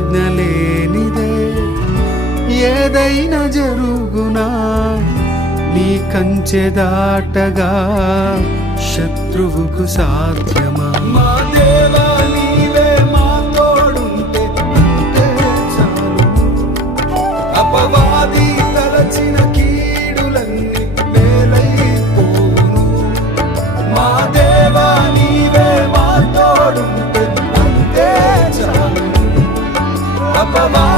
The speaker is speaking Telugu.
ఆజ్ఞ లేనిదే ఏదైనా జరుగునా, నీ కంచె దాటగా శత్రువుకు సాధ్యమా? మా దేవా నీవే మా తోడుంటే అంతే చాలు. అపవాది తలచిన కీడులన్నీ మేలైపోను. మా దేవా నీవే మా తోడుంటే అంతే చాలు. అపవాది